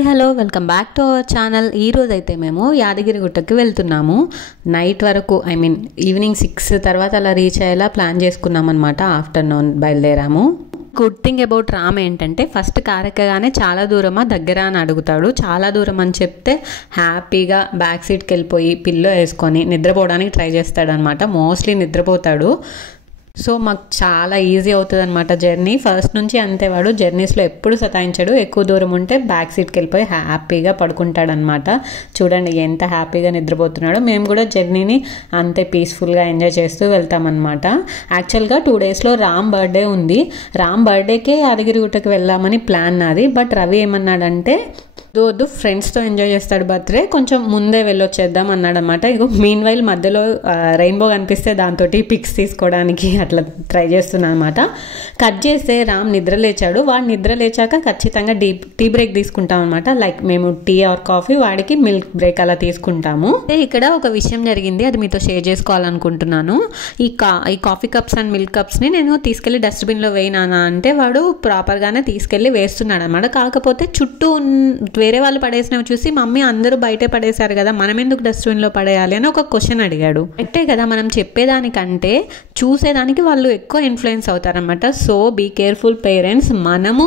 Hi hello welcome back to our channel. ఈరోజు అయితే మేము యాదగిరిగుట్టకి వెళ్తున్నాము. నైట్ వరకు ఈవినింగ్ 6 తర్వాత అలా రీచ్ అయ్యేలా ప్లాన్ చేసుకున్నాం అనమాట. ఆఫ్టర్నూన్ బయలుదేరాము. గుడ్ థింగ్ అబౌట్ రామ్ ఏంటంటే ఫస్ట్ కార్ ఎక్కగానే చాలా దూరమా దగ్గర అని అడుగుతాడు. చాలా దూరం అని చెప్తే హ్యాపీగా బ్యాక్ సీట్కి వెళ్ళిపోయి పిల్లో వేసుకొని నిద్రపోవడానికి ట్రై చేస్తాడు అనమాట. మోస్ట్లీ నిద్రపోతాడు. సో మాకు చాలా ఈజీ అవుతుంది అనమాట జర్నీ. ఫస్ట్ నుంచి అంతేవాడు జర్నీస్లో ఎప్పుడు సతాయించాడు. ఎక్కువ దూరం ఉంటే బ్యాక్ సీట్కి వెళ్ళిపోయి హ్యాపీగా పడుకుంటాడు అనమాట. చూడండి ఎంత హ్యాపీగా నిద్రపోతున్నాడో. మేము కూడా జర్నీని అంతే పీస్ఫుల్గా ఎంజాయ్ చేస్తూ వెళ్తామన్నమాట. యాక్చువల్గా 2 డేస్లో రామ్ బర్త్డే ఉంది. రామ్ బర్త్డేకే యాదగిరిగుట్టకి వెళ్దామని ప్లాన్ నాది. బట్ రవి ఏమన్నాడంటే వద్దు ఫ్రెండ్స్తో ఎంజాయ్ చేస్తాడు బర్త్డే, కొంచెం ముందే వెళ్ళొచ్చేద్దాం అన్నాడు అనమాట. ఇగో మీన్ వైల్ మధ్యలో రెయిన్బో కనిపిస్తే దాంతో పిక్స్ తీసుకోవడానికి అట్లా ట్రై చేస్తున్నాను అనమాట. కట్ చేస్తే రామ్ నిద్ర లేచాడు. వాడు నిద్ర లేచాక ఖచ్చితంగా టీ బ్రేక్ తీసుకుంటాం అనమాట. లైక్ మేము టీ ఆర్ కాఫీ, వాడికి మిల్క్ బ్రేక్ అలా తీసుకుంటాము. ఇక్కడ ఒక విషయం జరిగింది, అది మీతో షేర్ చేసుకోవాలనుకుంటున్నాను. ఈ కాఫీ కప్స్ అండ్ మిల్క్ కప్స్ని నేను తీసుకెళ్ళి డస్ట్బిన్లో వేయినానా అంటే వాడు ప్రాపర్గానే తీసుకెళ్ళి వేస్తున్నాడు అనమాట. కాకపోతే చుట్టూ వేరే వాళ్ళు పడేసినవి చూసి మమ్మీ అందరూ బయటే పడేశారు కదా, మనం ఎందుకు డస్ట్బిన్లో పడేయాలి అని ఒక క్వశ్చన్ అడిగాడు. అంటే కదా మనం చెప్పేదానికంటే చూసేదానికి వాళ్ళు ఎక్కువ ఇన్ఫ్లుయెన్స్ అవుతారనమాట. So be careful parents. మనము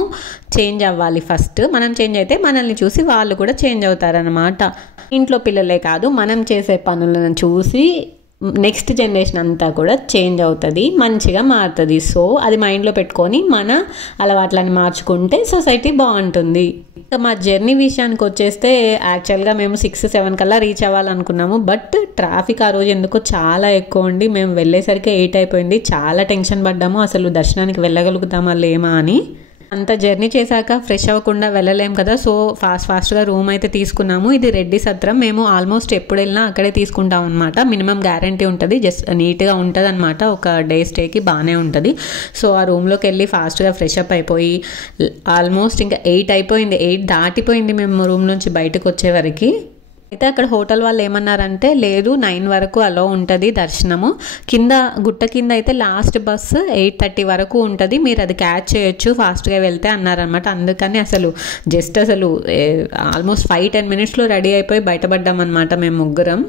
చేంజ్ అవ్వాలి ఫస్ట్. మనం చేంజ్ అయితే మనల్ని చూసి వాళ్ళు కూడా చేంజ్ అవుతారనమాట. ఇంట్లో పిల్లలే కాదు, మనం చేసే పనులను చూసి నెక్స్ట్ జనరేషన్ అంతా కూడా చేంజ్ అవుతుంది, మంచిగా మారుతుంది. సో అది మైండ్లో పెట్టుకొని మన అలవాట్లను మార్చుకుంటే సొసైటీ బాగుంటుంది. ఇంకా మా జర్నీ విషయానికి వచ్చేస్తే యాక్చువల్గా మేము 6-7 కల్లా రీచ్ అవ్వాలనుకున్నాము. బట్ ట్రాఫిక్ ఆ రోజు ఎందుకో చాలా ఎక్కువ ఉండి మేము వెళ్ళేసరికి 8 అయిపోయింది. చాలా టెన్షన్ పడ్డాము, అసలు దర్శనానికి వెళ్ళగలుగుతామా లేమా అని. అంత జర్నీ చేశాక ఫ్రెష్ అవ్వకుండా వెళ్ళలేం కదా. సో ఫాస్ట్గా రూమ్ అయితే తీసుకున్నాము. ఇది రెడ్డి సత్రం. మేము ఆల్మోస్ట్ ఎప్పుడు వెళ్ళినా అక్కడే తీసుకుంటాం అనమాట. మినిమం గ్యారంటీ ఉంటుంది, జస్ట్ నీట్గా ఉంటుంది అనమాట. ఒక డే స్టేకి బాగానే ఉంటుంది. సో ఆ రూమ్లోకి వెళ్ళి ఫాస్ట్గా ఫ్రెష్ అప్ అయిపోయి ఆల్మోస్ట్ ఇంకా 8 అయిపోయింది. 8 దాటిపోయింది మేము రూమ్ నుంచి బయటకు వచ్చేవరకు. అయితే అక్కడ హోటల్ వాళ్ళు ఏమన్నారంటే లేదు 9 వరకు అలా ఉంటుంది దర్శనము. గుట్ట కింద అయితే లాస్ట్ బస్సు 8:30 వరకు ఉంటుంది, మీరు అది క్యాచ్ చేయొచ్చు ఫాస్ట్గా వెళ్తే అన్నారనమాట. అందుకని అసలు ఆల్మోస్ట్ 5-10 మినిట్స్లో రెడీ అయిపోయి బయటపడ్డాం అనమాట మేము ముగ్గురం.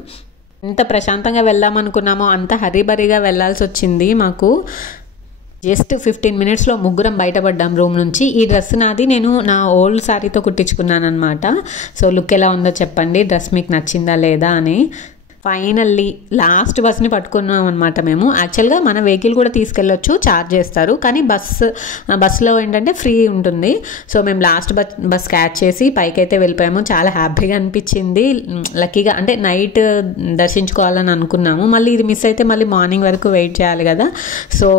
ఎంత ప్రశాంతంగా వెళ్దామనుకున్నామో అంత హరీబరీగా వెళ్ళాల్సి వచ్చింది మాకు. జస్ట్ 15 మినిట్స్లో ముగ్గురం బయటపడ్డాం రూమ్ నుంచి. ఈ డ్రెస్ నాది, నేను నా ఓల్డ్ శారీతో కుట్టించుకున్నాను అనమాట. సో లుక్ ఎలా ఉందో చెప్పండి, డ్రెస్ మీకు నచ్చిందా లేదా అని. ఫైనల్లీ లాస్ట్ బస్ని పట్టుకున్నాం అనమాట మేము. యాక్చువల్గా మన వెహికల్ కూడా తీసుకెళ్ళొచ్చు, ఛార్జ్ చేస్తారు, కానీ బస్సులో ఏంటంటే ఫ్రీ ఉంటుంది. సో మేము లాస్ట్ బస్ క్యాచ్ చేసి పైకి అయితే వెళ్ళిపోయాము. చాలా హ్యాపీగా అనిపించింది. లక్కీగా అంటే నైట్ దర్శించుకోవాలని అనుకున్నాము, మళ్ళీ ఇది మిస్ అయితే మళ్ళీ మార్నింగ్ వరకు వెయిట్ చేయాలి కదా. సో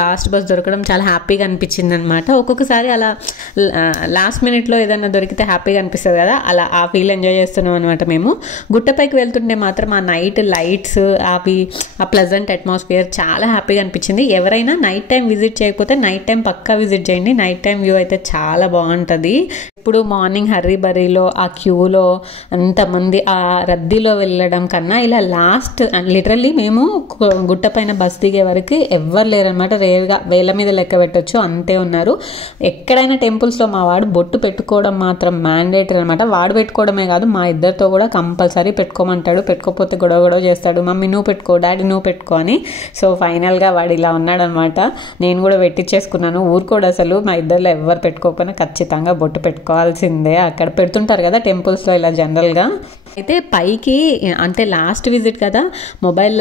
లాస్ట్ బస్ దొరకడం చాలా హ్యాపీగా అనిపించింది అనమాట. ఒక్కొక్కసారి అలా లాస్ట్ మినిట్లో ఏదైనా దొరికితే హ్యాపీగా అనిపిస్తుంది కదా, అలా ఆ ఫీల్ ఎంజాయ్ చేస్తున్నాం అనమాట మేము. గుట్టపైకి వెళ్తుంటే మాత్రం నైట్ లైట్స్ అవి ఆ ప్లెజెంట్ అట్మాస్ఫియర్ చాలా హ్యాపీగా అనిపించింది. ఎవరైనా నైట్ టైం విజిట్ చేయకపోతే నైట్ టైం పక్కా విజిట్ చేయండి. నైట్ టైం వ్యూ అయితే చాలా బాగుంటుంది. ఇప్పుడు మార్నింగ్ హర్రీ బర్రీలో ఆ క్యూలో అంతమంది ఆ రద్దీలో వెళ్ళడం కన్నా ఇలా లాస్ట్ లిటరల్లీ మేము గుట్ట పైన బస్ దిగే వరకు ఎవ్వరు లేరనమాట. రేరుగా వేల మీద లెక్క పెట్టచ్చు, అంతే ఉన్నారు. ఎక్కడైనా టెంపుల్స్లో మా వాడు బొట్టు పెట్టుకోవడం మాత్రం మ్యాండేటరీ అనమాట. వాడు పెట్టుకోవడమే కాదు, మా ఇద్దరితో కూడా కంపల్సరీ పెట్టుకోమంటాడు. పెట్టుకోకపోతే గొడవ చేస్తాడు, మమ్మీ నువ్వు పెట్టుకో, డాడీ నువ్వు పెట్టుకో అని. సో ఫైనల్గా వాడు ఇలా ఉన్నాడనమాట. నేను కూడా పెట్టించేసుకున్నాను. ఊరుకోడు అసలు. మా ఇద్దరిలో ఎవరు పెట్టుకోకపోయినా ఖచ్చితంగా బొట్టు పెట్టుకోవాల్సిందే. అక్కడ పెడుతుంటారు కదా టెంపుల్స్లో ఇలా జనరల్గా. అయితే పైకి అంటే లాస్ట్ విజిట్ కదా, మొబైల్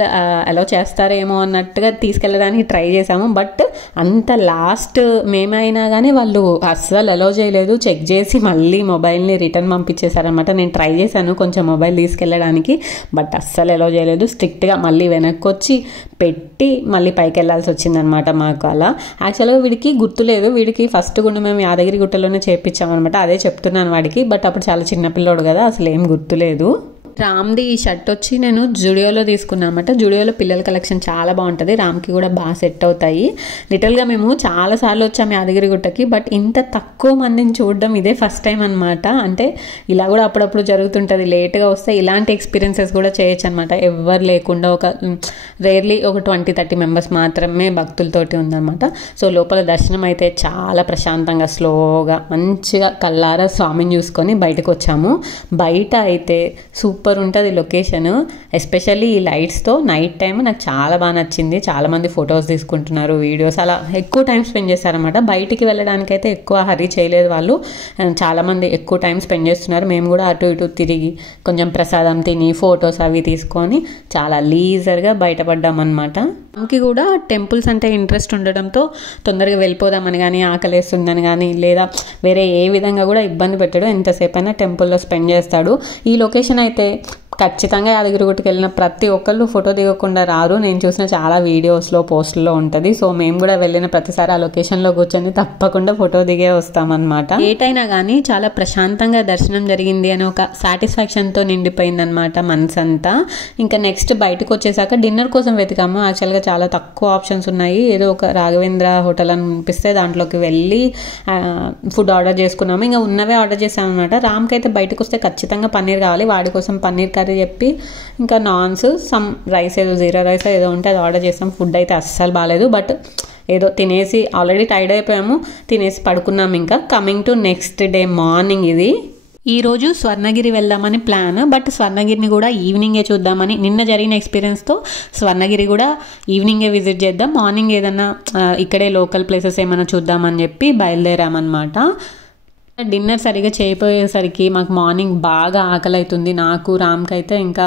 అలౌ చేస్తారేమో అన్నట్టుగా తీసుకెళ్ళడానికి ట్రై చేసాము. బట్ అంత లాస్ట్ మేమైనా కానీ వాళ్ళు అస్సలు అలౌ చేయలేదు. చెక్ చేసి మళ్ళీ మొబైల్ని రిటర్న్ పంపించేశారనమాట. నేను ట్రై చేశాను కొంచెం మొబైల్ తీసుకెళ్ళడానికి, బట్ అస్సలు అలౌ చేయలేదు. స్ట్రిక్ట్గా మళ్ళీ వెనక్కి వచ్చి పెట్టి మళ్ళీ పైకి వెళ్ళాల్సి వచ్చిందనమాట మాకు. అలా యాక్చువల్గా వీడికి గుర్తులేదు. వీడికి ఫస్ట్ గుండు మేము యాదగిరి గుట్టలోనే చేయించామన్నమాట. అదే చెప్తున్నాను వాడికి. బట్ అప్పుడు చాలా చిన్నపిల్లోడు కదా, అసలు ఏం గుర్తులేదు. రామ్ది ఈ షర్ట్ వచ్చి నేను జుడియోలో తీసుకున్నామట. జుడియోలో పిల్లల కలెక్షన్ చాలా బాగుంటుంది, రామ్కి కూడా బాగా సెట్ అవుతాయి. లిటల్గా మేము చాలాసార్లు వచ్చాము యాదగిరిగుట్టకి, బట్ ఇంత తక్కువ మందిని చూడడం ఇదే ఫస్ట్ టైం అనమాట. అంటే ఇలా కూడా అప్పుడప్పుడు జరుగుతుంటుంది, లేట్గా వస్తే ఇలాంటి ఎక్స్పీరియన్సెస్ కూడా చేయొచ్చు అనమాట. ఎవరు లేకుండా ఒక రేర్లీ ఒక 20-30 మెంబర్స్ మాత్రమే భక్తులతోటి ఉందన్నమాట. సో లోపల దర్శనం అయితే చాలా ప్రశాంతంగా స్లోగా మంచిగా కల్లారా స్వామిని చూసుకొని బయటకు వచ్చాము. బయట అయితే సూపర్ ఉంటుంది లొకేషన్, ఎస్పెషల్లీ ఈ లైట్స్తో నైట్ టైం నాకు చాలా బాగా నచ్చింది. చాలామంది ఫొటోస్ తీసుకుంటున్నారు, వీడియోస్, అలా ఎక్కువ టైం స్పెండ్ చేస్తారనమాట. బయటికి వెళ్ళడానికి అయితే ఎక్కువ హరీ చేయలేదు వాళ్ళు, చాలామంది ఎక్కువ టైం స్పెండ్ చేస్తున్నారు. మేము కూడా అటు ఇటు తిరిగి కొంచెం ప్రసాదం తిని ఫొటోస్ అవి తీసుకొని చాలా లీజర్గా బయటపడ్డామన్నమాట. మాకు కూడా టెంపుల్స్ అంటే ఇంట్రెస్ట్ ఉండడంతో తొందరగా వెళ్ళిపోదామని కానీ, ఆకలేస్తుందని కానీ, లేదా వేరే ఏ విధంగా కూడా ఇబ్బంది పెట్టాడు, ఎంతసేపు అయినా టెంపుల్లో స్పెండ్ చేస్తాడు. ఈ లొకేషన్ అయితే ఖచ్చితంగా యాదగిరిగుట్టకి వెళ్ళిన ప్రతి ఒక్కళ్ళు ఫోటో దిగకుండా రారు. నేను చూసిన చాలా వీడియోస్లో పోస్టుల్లో ఉంటుంది. సో మేము కూడా వెళ్ళిన ప్రతిసారి ఆ లొకేషన్లో కూర్చొని తప్పకుండా ఫోటో దిగే వస్తామన్నమాట. ఏటైనా కానీ చాలా ప్రశాంతంగా దర్శనం జరిగింది అని ఒక సాటిస్ఫాక్షన్తో నిండిపోయిందనమాట మనసంతా. ఇంకా నెక్స్ట్ బయటకు వచ్చేసాక డిన్నర్ కోసం వెతికాము. యాక్చువల్గా చాలా తక్కువ ఆప్షన్స్ ఉన్నాయి. ఏదో ఒక రాఘవేంద్ర హోటల్ అని అనిపిస్తే దాంట్లోకి వెళ్ళి ఫుడ్ ఆర్డర్ చేసుకున్నాము. ఇంకా ఉన్నవే ఆర్డర్ చేసాము అనమాట. రామ్కి అయితే బయటకు వస్తే ఖచ్చితంగా పన్నీర్ కావాలి, వాడి కోసం పన్నీర్ కర్రీ చెప్పి ఇంకా నాన్స్, సమ్ రైస్, ఏదో జీరా రైస్ ఏదో ఉంటే అది ఆర్డర్ చేసాం. ఫుడ్ అయితే అస్సలు బాగాలేదు, బట్ ఏదో తినేసి ఆల్రెడీ టైర్డ్ అయిపోయాము, తినేసి పడుకున్నాము. ఇంకా coming to next day morning ఇది. ఈరోజు స్వర్ణగిరి వెళ్దామని ప్లాన్, బట్ స్వర్ణగిరిని కూడా ఈవినింగే చూద్దామని, నిన్న జరిగిన ఎక్స్పీరియన్స్తో స్వర్ణగిరి కూడా ఈవినింగే విజిట్ చేద్దాం, మార్నింగ్ ఏదన్నా ఇక్కడే లోకల్ ప్లేసెస్ ఏమైనా చూద్దామని చెప్పి బయలుదేరామన్నమాట. డిన్నర్ సరిగా చేయపోయేసరికి మాకు మార్నింగ్ బాగా ఆకలి అవుతుంది. నాకు రామ్కి అయితే ఇంకా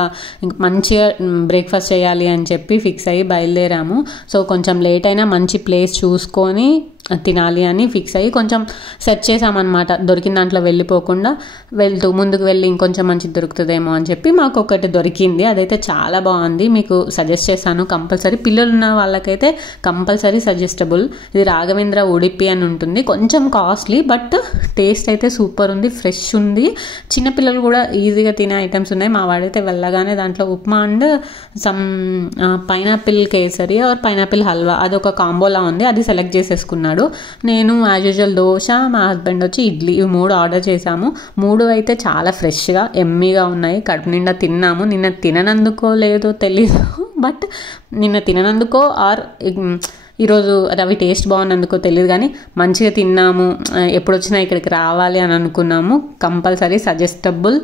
మంచిగా బ్రేక్ఫాస్ట్ చేయాలి అని చెప్పి ఫిక్స్ అయ్యి బయలుదేరాము. సో కొంచెం లేట్ అయినా మంచి ప్లేస్ చూసుకొని తినాలి అని ఫిక్స్ అయ్యి కొంచెం సెర్చ్ చేసామన్నమాట. దొరికిన దాంట్లో వెళ్ళిపోకుండా వెళ్తూ ముందుకు వెళ్ళి ఇంకొంచెం మంచిది దొరుకుతుందేమో అని చెప్పి మాకు ఒకటి దొరికింది. అదైతే చాలా బాగుంది, మీకు సజెస్ట్ చేశాను కంపల్సరీ. పిల్లలు ఉన్న వాళ్ళకైతే కంపల్సరీ సజెస్టబుల్. ఇది రాఘవేంద్ర ఉడిపి అని ఉంటుంది, కొంచెం కాస్ట్లీ బట్ టేస్ట్ అయితే సూపర్ ఉంది, ఫ్రెష్ ఉంది. చిన్నపిల్లలు కూడా ఈజీగా తినే ఐటమ్స్ ఉన్నాయి. మా వాడైతే వెళ్ళగానే దాంట్లో upma and some pineapple kesari or pineapple halwa అదొక కాంబోలా ఉంది, అది సెలెక్ట్ చేసేసుకున్నాడు. నేను యాజ్ యూజువల్ దోశ, మా హస్బెండ్ వచ్చి ఇడ్లీ, ఇవి 3 ఆర్డర్ చేశాము. 3 అయితే చాలా ఫ్రెష్గా ఎమ్మీగా ఉన్నాయి, కడుపు నిండా తిన్నాము. నిన్న తిననందుకో లేదో తెలీదు, బట్ నిన్న తిననందుకో ఆర్ ఈరోజు అవి టేస్ట్ బాగున్నందుకో తెలియదు, కానీ మంచిగా తిన్నాము. ఎప్పుడు వచ్చినా ఇక్కడికి రావాలి అని అనుకున్నాము. కంపల్సరీ సజెస్టబుల్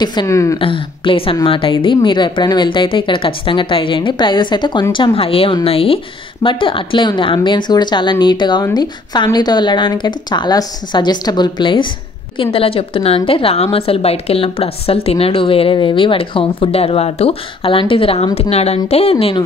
టిఫిన్ ప్లేస్ అనమాట ఇది. మీరు ఎప్పుడైనా వెళ్తే అయితే ఇక్కడ ఖచ్చితంగా ట్రై చేయండి. ప్రైజెస్ అయితే కొంచెం హైయే ఉన్నాయి, బట్ అట్లే ఉంది. అంబియన్స్ కూడా చాలా నీట్గా ఉంది. ఫ్యామిలీతో వెళ్ళడానికి అయితే చాలా సజెస్టబుల్ ప్లేస్. ఇంతలా చెప్తున్నా అంటే రామ్ అసలు బయటకు వెళ్ళినప్పుడు అస్సలు తినడు వేరేవేవి, వాడికి హోమ్ ఫుడ్ అలవాటు. అలాంటిది రామ్ తిన్నాడంటే నేను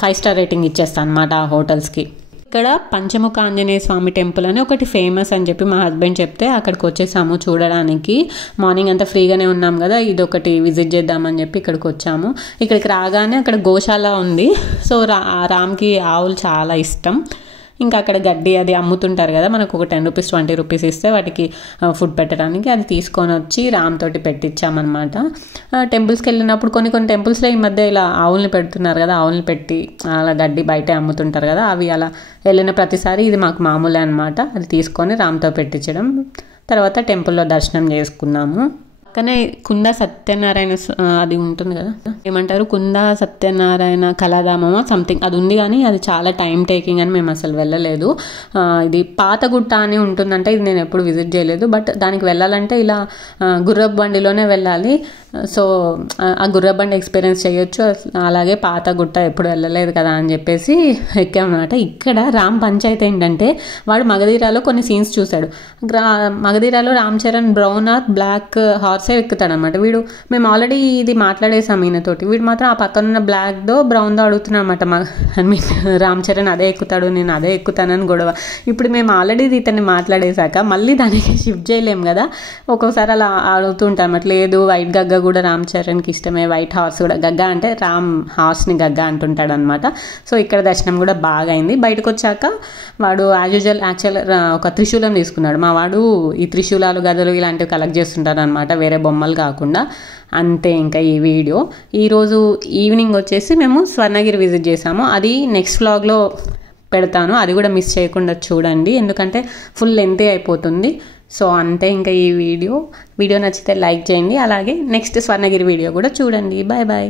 5 స్టార్ రేటింగ్ ఇచ్చేస్తాను అనమాట ఆ హోటల్స్కి. ఇక్కడ పంచముఖ ఆంజనేయ స్వామి టెంపుల్ అని ఒకటి ఫేమస్ అని చెప్పి మా హస్బెండ్ చెప్తే అక్కడికి వచ్చేసాము చూడడానికి. మార్నింగ్ అంతా ఫ్రీగానే ఉన్నాం కదా, ఇది ఒకటి విజిట్ చేద్దామని చెప్పి ఇక్కడికి వచ్చాము. ఇక్కడికి రాగానే అక్కడ గోశాల ఉంది. సో రామ్కి ఆవులు చాలా ఇష్టం. ఇంకా అక్కడ గడ్డి అది అమ్ముతుంటారు కదా, మనకు ఒక 10 రూపీస్ 20 రూపీస్ ఇస్తే వాటికి ఫుడ్ పెట్టడానికి అది తీసుకొని వచ్చి రామ్ తోటి పెట్టించామన్నమాట. టెంపుల్స్కి వెళ్ళినప్పుడు కొన్ని టెంపుల్స్లో ఈ మధ్య ఇలా ఆవుల్ని పెడుతున్నారు కదా, ఆవుల్ని పెట్టి అలా గడ్డి బయట అమ్ముతుంటారు కదా, అవి అలా వెళ్ళిన ప్రతిసారి ఇది మాకు మామూలే అనమాట. అది తీసుకొని రామ్తో పెట్టించడం. తర్వాత టెంపుల్లో దర్శనం చేసుకున్నాము. పక్కనే కుంద సత్యనారాయణ అది ఉంటుంది కదా, ఏమంటారు కుంద సత్యనారాయణ కళాధామమా సంథింగ్ అది ఉంది, కానీ అది చాలా టైం టేకింగ్ అని మేము అసలు వెళ్ళలేదు. ఇది పాతగుట్ట అని ఉంటుందంటే, ఇది నేను ఎప్పుడు విజిట్ చేయలేదు, బట్ దానికి వెళ్ళాలంటే ఇలా గుర్రపు బండిలోనే వెళ్ళాలి. సో ఆ గుర్రబండి ఎక్స్పీరియన్స్ చేయొచ్చు. అలాగే పాతగుట్ట ఎప్పుడు వెళ్ళలేదు కదా అని చెప్పేసి ఎక్కామన్నమాట. ఇక్కడ రామ్ పంచాయతీ ఏంటంటే, వాడు మగధీరాలో కొన్ని సీన్స్ చూశాడు. మగధీరాలో Ram Charan brown or black హార్సే ఎక్కుతాడు అనమాట. మేము ఆల్రెడీ ఇది మాట్లాడేసాం ఈయనతోటి, వీడు మాత్రం ఆ పక్కనున్న బ్లాక్దో బ్రౌన్దో అడుగుతున్నాడు అనమాట. రామ్ చరణ్ అదే ఎక్కుతాడు, నేను అదే ఎక్కుతానని గొడవ. ఇప్పుడు మేము ఆల్రెడీ ఇతన్ని మాట్లాడేశాక మళ్ళీ దానికి షిఫ్ట్ చేయలేము కదా, ఒక్కోసారి అలా అడుగుతుంటాం అన్నమాట. లేదు వైట్ గగ్గ గగ్గ కూడా రామ్ చరణ్కి ఇష్టమే, వైట్ హార్స్ కూడా. గగ్గ అంటే రామ్ హార్స్ని గగ్గ అంటుంటాడు అనమాట. సో ఇక్కడ దర్శనం కూడా బాగా అయింది. బయటకు వచ్చాక వాడు యాజ్ యూజువల్ యాక్చువల్ ఒక త్రిశూలం తీసుకున్నాడు. మా వాడు ఈ త్రిశూలాలు గదలు ఇలాంటివి కలెక్ట్ చేస్తుంటారు అనమాట, వేరే బొమ్మలు కాకుండా. అంతే ఇంకా ఈ వీడియో. ఈరోజు ఈవినింగ్ వచ్చేసి మేము స్వర్ణగిరి విజిట్ చేసాము. అది నెక్స్ట్ వ్లాగ్లో పెడతాను, అది కూడా మిస్ చేయకుండా చూడండి, ఎందుకంటే ఫుల్ లెంతీ అయిపోతుంది. సో అంతే ఇంకా ఈ వీడియో నచ్చితే లైక్ చేయండి. అలాగే నెక్స్ట్ స్వర్ణగిరి వీడియో కూడా చూడండి. Bye bye.